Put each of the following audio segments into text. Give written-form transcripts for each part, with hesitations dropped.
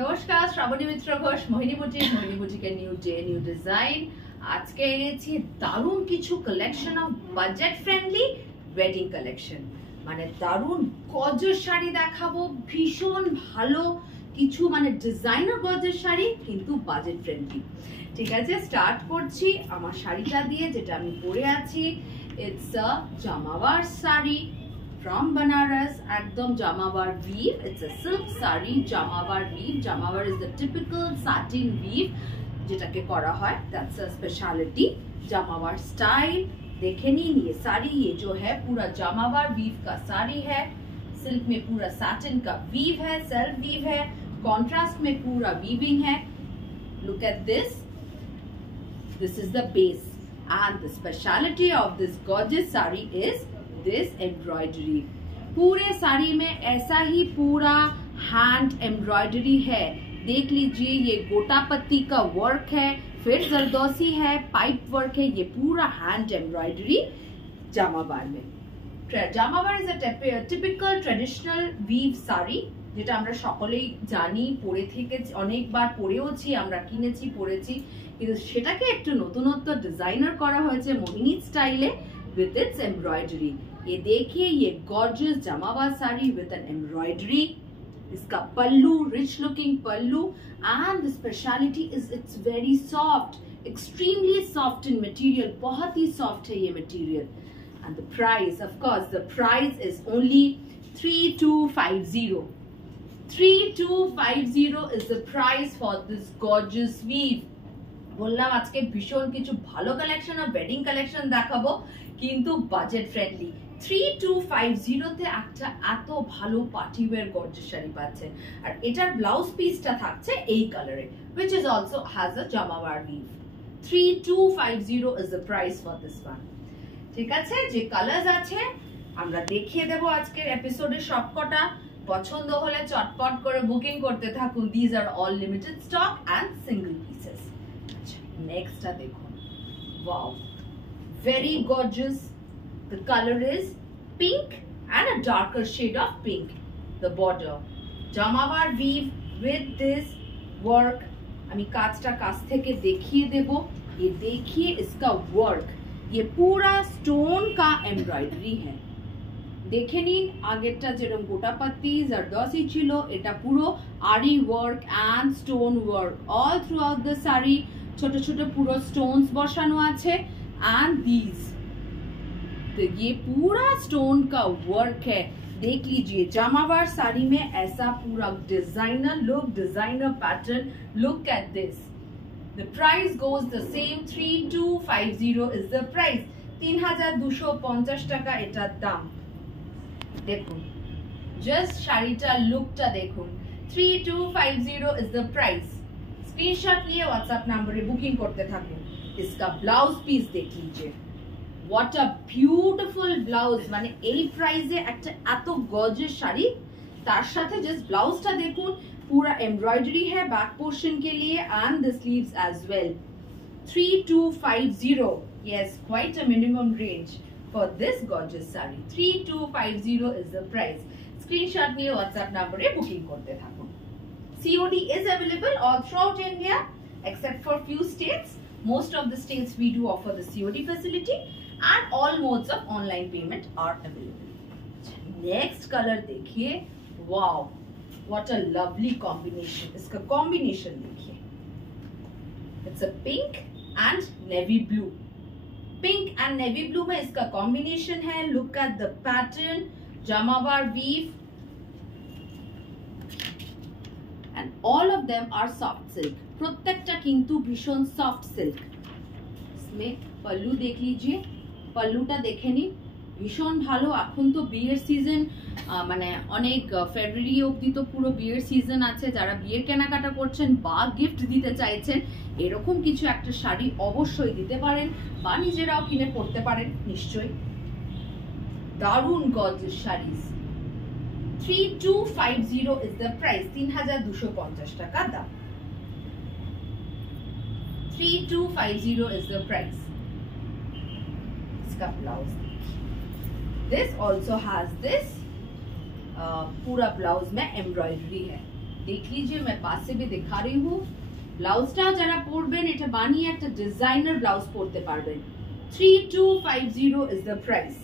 নমস্কার, শ্রাবণী মিত্র ঘোষ, মোহিনী বুটিকের new day new design. আজকে এনেছি দারুণ কিছু collection of budget friendly wedding collection. মানে দারুণ গর্জিয়াস শাড়ি দেখাবো, ভীষণ ভালো কিছু মানে ডিজাইনার গর্জিয়াস শাড়ি কিন্তু বাজেট ফ্রেন্ডলি। ঠিক আছে, স্টার্ট করছি আমার শাড়িটা দিয়ে, যেটা আমি পরে আছি। It's a jamawar sari from Banaras, ekdom jamawar weave. It's a silk saree, jamawar weave. Jamawar is the typical satin weave যেটাকে করা হয়, that's a speciality. jamawar style देखे नहीं, ये साड़ी ये जो है पूरा jamawar weave का साड़ी है। सिल्क में पूरा satin का weave है, self weave है, contrast में पूरा weaving है। Look at this, this is the base and the speciality of this gorgeous saree is this embroidery। पूरे साड़ी में ऐसा ही पूरा हैंड एम्ब्रॉयडरी है। देख लीजिए, ये गोटा पत्ती का वर्क है, फिर जरदोसी है, पाइप वर्क है, ये पूरा हैंड एम्ब्रॉयडरी জামাবার में। Jamawar is a typical traditional weave sari, যেটা আমরা সকলেই জানি, পরে থেকে অনেকবার পরেওছি, আমরা কিনেছি, পরেছি, কিন্তু সেটাকে একটু নতুনত্ব ডিজাইনার করা হয়েছে মোহিনী স্টাইলে with its embroidery। ये देखिए, ये gorgeous जमावा sari with an embroidery। इसका पल्लू, rich looking pallu, and the speciality is it's very soft, extremely soft in material, बहुत ही soft है ये material। And the price, of course, the price is only 3250। 3250 is the price for this gorgeous weave। বললাম আজকে ভীষণ কিছু ভালো collection আর wedding collection দেখাবো, কিন্তু বাজেট ফ্রেন্ডলি। 3250 তে একটা এত ভালো পার্টি ওয়্যার গর্জিয়াস শাড়ি পাচ্ছেন। আর এটার ব্লাউজ পিসটা থাকছে এই কালারে, which is also has a জামাওয়ার weave। 3250 is the price for this one। ঠিক আছে, যে কালারস আছে আমরা দেখিয়ে দেব আজকের এপিসোডে সবকটা। পছন্দ হলে চটপট করে বুকিং করতে থাকুন। These are all limited stock and single pieces। Next देखो, wow, very gorgeous। The color is pink and a darker shade of pink। The border জামাওয়ার weave with this work। আমি কাজটা কাছ থেকে দেখিয়ে দেব। ये देखिए इसका work, ये पूरा स्टोन का एम्ब्रॉयडरी है। দেখে নিন, আগেরটা যেরকম গোটা পাত্তি জরদোসি ছিল, এটা পুরো aari work and stone work all throughout the sari. छोटे छोटे पूरा स्टोन्स बसानो आछे एंड दीज, तो ये पूरा स्टोन का वर्क है। देख लीजिए, जामावार साड़ी में ऐसा पूरा designer look, designer pattern. Look at this. The price goes the same, 3250 is the price। 3250 টাকা এটার দাম। দেখুন, জাস্ট শাড়িটার লুকটা দেখুন। 3250 is the price। स्क्रीनशॉट लिए व्हाट्सएप नंबरे बुकिंग करते থাকুন। इसका ब्लाउज पीस देख लीजिए, व्हाट अ ब्यूटीफुल ब्लाउज। মানে এই প্রাইসে একটা এত গর্জিয়াস শাড়ি, তার সাথে জাস্ট ব্লাউজটা দেখুন, पूरा एम्ब्रॉयडरी है बैक पोर्शन के लिए and the sleeves as well. 3250, yes, quite a minimum range for this gorgeous saree। 3250 is the price। Screenshot लिए व्हाट्सएप नंबरे बुकिंग करते থাকুন। COD is available all throughout India except for few states। Most of the states we do offer the COD facility and all modes of online payment are available। Next color देखिए, wow, what a lovely combination। इसका combination देखिए, it's a pink and navy blue। pink and navy blue में इसका combination है। look at the pattern, jamawar weave and all of them are soft silk। प्रत्येकटा किंतु भीषण soft silk. इसमें पल्लू देख लीजिए, पल्लूटा देखे नी, ভীষণ ভালো। এখন তো বিয়ের সিজন, মানে অনেক ফেব্রুয়ারি অবধি তো পুরো বিয়ের সিজন আছে। যারা বিয়ের কেনাকাটা করছেন বা গিফট দিতে চাইছেন, এরকম কিছু একটা শাড়ি অবশ্যই দিতে পারেন বা নিজেরাও কিনে পরতে পারেন নিশ্চয়ই। দারুণ gorgeous sari. 3250 is the price। 3250 টাকা দাম। 3250 is the price। इसका ब्लाउज देखिए, this also has this पूरा ब्लाउज में एम्ब्रॉयडरी है। देख लीजिए, मैं पास से भी दिखा रही हूँ। ব্লাউজটা যারা পরবেন এটা বানিয়ে একটা ডিজাইনার ব্লাউজ পরতে পারবেন। 3250 is the price.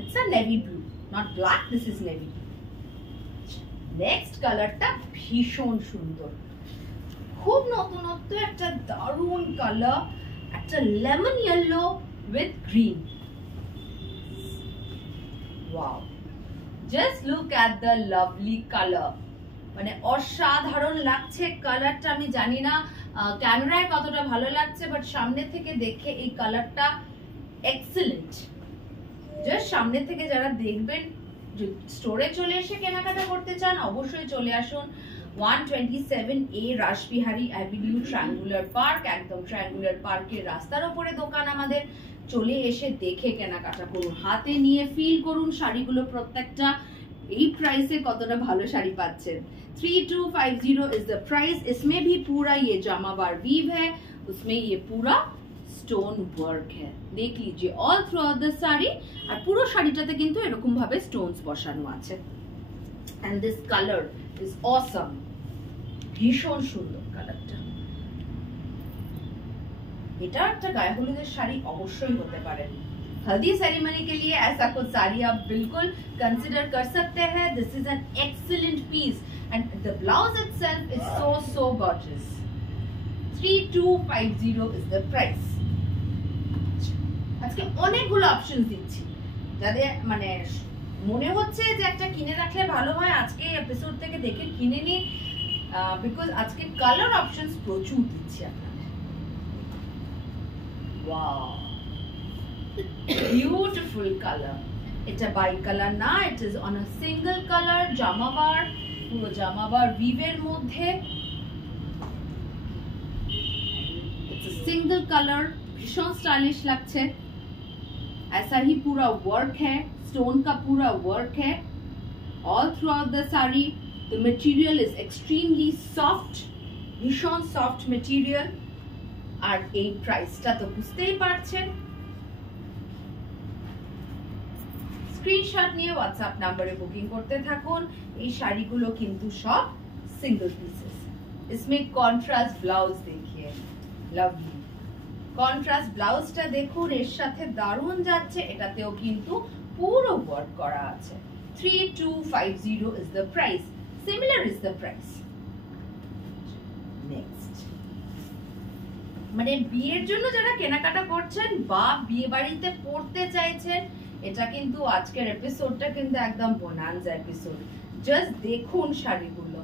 It's a navy blue, not black, this is navy blue. Next কালারটা ভীষণ সুন্দর, খুব নতুনত্ব একটা দারুণ কালার, একটা lemon yellow with green. Wow, just look at the lovely colour, মানে অসাধারণ লাগছে কালারটা। আমি জানি না ক্যামেরায় কতটা ভালো লাগছে, বাট সামনে থেকে দেখে এই কালারটা এক্সেলেন্ট। জাস্ট সামনে থেকে যারা দেখবেন, স্টোরে চলে এসে কেনাকাটা করতে চান অবশ্যই চলে আসুন 127A Rashbehari avenue, triangular park. একদম ট্রায়াঙ্গুলার পার্কের রাস্তার উপরে দোকান আমাদের। চলে এসে দেখে কেনাকাটা করুন, হাতে নিয়ে ফিল করুন শাড়িগুলো প্রত্যেকটা এই प्राइस কতটা ভালো শাড়ি পাচ্ছেন। 3250 इज द प्राइस। इसमें भी पूरा ये जामावार वीव है, उसमें ये पूरा স্টোন ওয়ার্ক है, দেখ लीजिए all throughout the sari. আর পুরো শাড়িটাতে কিন্তু এরকম ভাবে স্টোনস বসানো আছে। And this colour is awesome, ভীষণ সুন্দর কালারটা। এটা একটা গায়ে হলুদের শাড়ি অবশ্যই হতে পারে। हल्दी सेरेमनी के लिए ऐसा कुछ साड़ी आप बिल्कुल कंसिडर कर सकते हैं। This is an excellent piece and the blouse itself is so gorgeous। 3250 is the price। আজকে অনেকগুলো অপশনস দিচ্ছি, যাদের মানে মনে হচ্ছে যে একটা কিনে রাখলে ভালো হয়, আজকে এপিসোড থেকে দেখে কিনে নি, বিকজ আজকে কালার অপশনস প্রচুর দিচ্ছি আপনাদের। Wow, beautiful color। এটা বাই কালার না, it is on a single colour jamawar, পুরো জামাবার ভিভের মধ্যে। इट्स अ सिंगल कलर, भीषण स्टाइलिश लगছে। ऐसा ही पूरा वर्क है, स्टोन का पूरा वर्क है all throughout the sari. The material is extremely soft, भीषण सॉफ्ट मटेरियल। আর এই প্রাইসটা তো বুঝতেই পারছেন। স্ক্রিনশট নিয়ে হোয়াটসঅ্যাপ নম্বরে বুকিং করতে থাকুন। এই শাড়িগুলো কিন্তু সব সিঙ্গেল পিসেস। इसमें কন্ট্রাস্ট ব্লাউজ দেখিয়ে, লাভলি কন্ট্রাস্ট ব্লাউজটা দেখুন, এর সাথে দারুণ যাচ্ছে। এটাতেও কিন্তু পুরো ওয়ার্ক করা আছে। 3250 is the price, similar is the price। Next, মানে বিয়ের জন্য যারা কেনাকাটা করছেন বা বিয়ে বাড়িতে পড়তে চাইছেন, এটা কিন্তু আজকের এপিসোডটা কিন্তু একদম বোনান্সা এপিসোড। জাস্ট দেখুন শাড়িগুলো,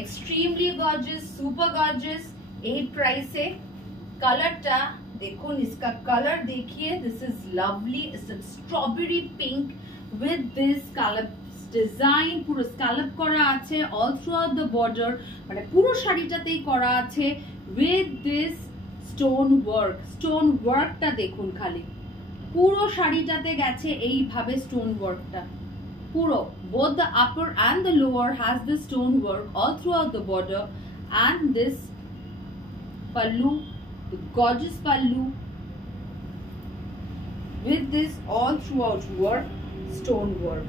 এক্সট্রিমলি গর্জিয়াস, সুপার গর্জিয়াস। এই প্রাইসে কালারটা দেখুন, इसका कलर देखिए, this is lovely, it's a strawberry pink with this scallop design, পুরো স্ক্যালপ করা আছে all throughout the border, মানে পুরো শাড়িটাতেই করা আছে with this stone work. Stone ওয়ার্কটা দেখুন খালি, পুরো শাড়িটাতে গেছে এইভাবে স্টোন ওয়ার্কটা পুরো। both the upper and the lower has the stone work all throughout the border, and this pallu, the gorgeous pallu with this all throughout work, stone work।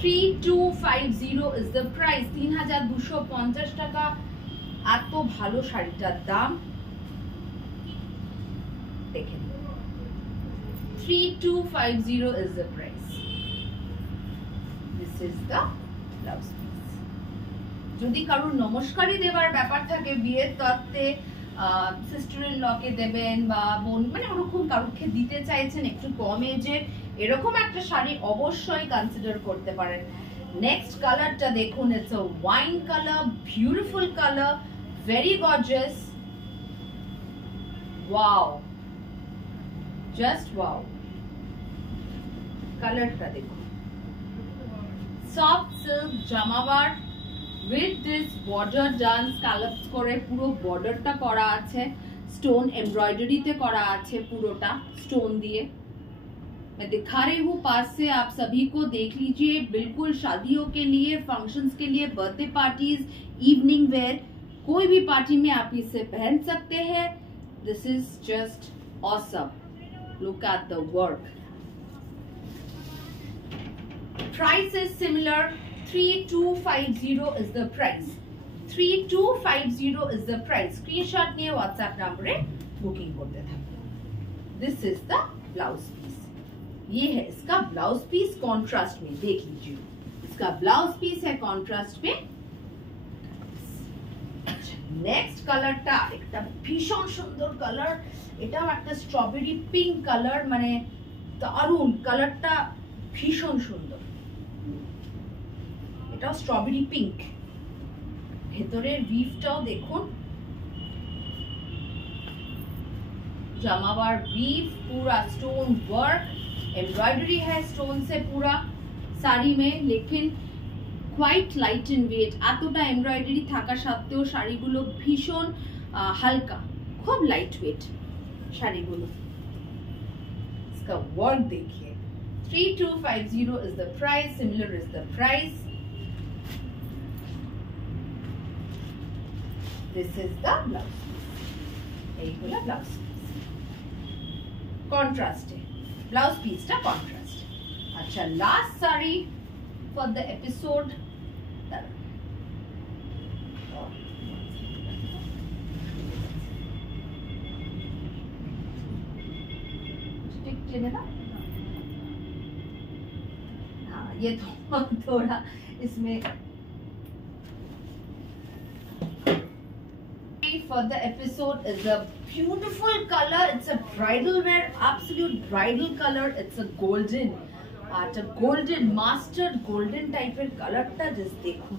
3250 is the price। 3250 টাকা এত ভালো শাড়িটার দাম দেখেন। 3250 is the price। This is the blouse piece। যদি কারোর নমস্কারই দেওয়ার ব্যাপার থাকে বিয়ের তত্ত্বে, সিস্টার ইন লকে দেবেন বা বোন, মানে ওরকম কারোকে দিতে চাইছেন একটু কম এজে, এরকম একটা শাড়ি অবশ্যই কনসিডার করতে পারেন। নেক্সট কালারটা দেখুন, it's a wine colour, beautiful colour, very gorgeous. Wow, just wow, কালারটা দেখুন। Soft silk jamawar with this border done, scallops করে পুরো বর্ডারটা করা আছে, স্টোন এমব্রয়ডারিতে করা আছে পুরোটা স্টোন দিয়ে। मैं दिखा रही हूँ पास से, आप सभी को देख लीजिए। बिल्कुल शादियों के लिए, फंक्शंस के लिए, बर्थडे पार्टीज, इवनिंग वेयर, कोई भी पार्टी में आप इसे पहन सकते हैं। This is just awesome, look at the work. Price is similar, 3250 is the price. 3250 is the price. Screenshot নিয়ে WhatsApp নম্বরে বুকিং করতে থাকুন। This is the blouse piece. ये है इसका ब्लाउज पीस कॉन्ट्रास्ट में, देख लीजिए इसका ब्लाउज पीस है कॉन्ट्रास्ट में। नेक्स्ट কালারটা একটা ভীষণ সুন্দর কালার, এটাও একটা স্ট্রবেরি পিঙ্ক কালার, মানে দারুণ কালারটা, ভীষণ সুন্দর। এটাও স্ট্রবেরি পিঙ্ক, ভেতরের উইভটাও দেখুন, জামাবার वीव पूरा स्टोन वर्क, एम्ब्रॉयडरी है स्टोन से पूरा साड़ी में, लेकिन क्वाइट लाइट इन वेट। এতটা এমব্রয়ডারি থাকা সত্ত্বেও শাড়িগুলো ভীষণ হালকা, খুব লাইট ওয়েট শাড়িগুলো। इसका वर्क देखिए। 3250 is the price, similar is the price. This is the blouse piece. এই হলো ব্লাউজ পিস কন্ট্রাস্টে, ব্লাউজ পিসটা কন্ট্রাস্ট। আচ্ছা, last sari for the episode, हाँ ये थोड़ा इसमें for the episode is a beautiful color. It's a bridal wear, absolute bridal color. It's a golden, a golden mustard golden type of color ta just dekho.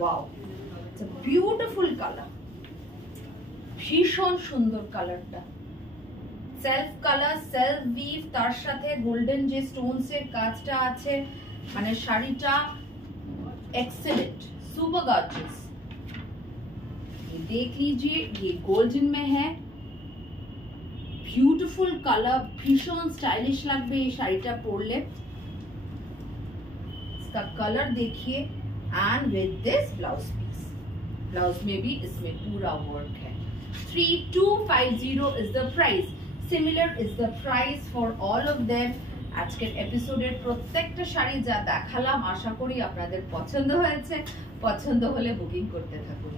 Wow, it's a beautiful color, bhishon sundor color ta, self color, self weave, tar sathe golden je stones er kajta ache, mane shadita excellent, super gorgeous। देख लीजिए ये golden में है, beautiful colour, भीषण stylish लगবে এই শাড়িটা পরলে। इसका कलर देखिए, and with this blouse piece, blouse में भी इसमें पूरा वर्क है। 3250 is the price, similar is the price for all of them। আজকের এপিসোডের প্রত্যেকটা শাড়ি যা দেখালাম আশা করি আপনাদের পছন্দ হয়েছে, পছন্দ হলে বুকিং করতে থাকুন।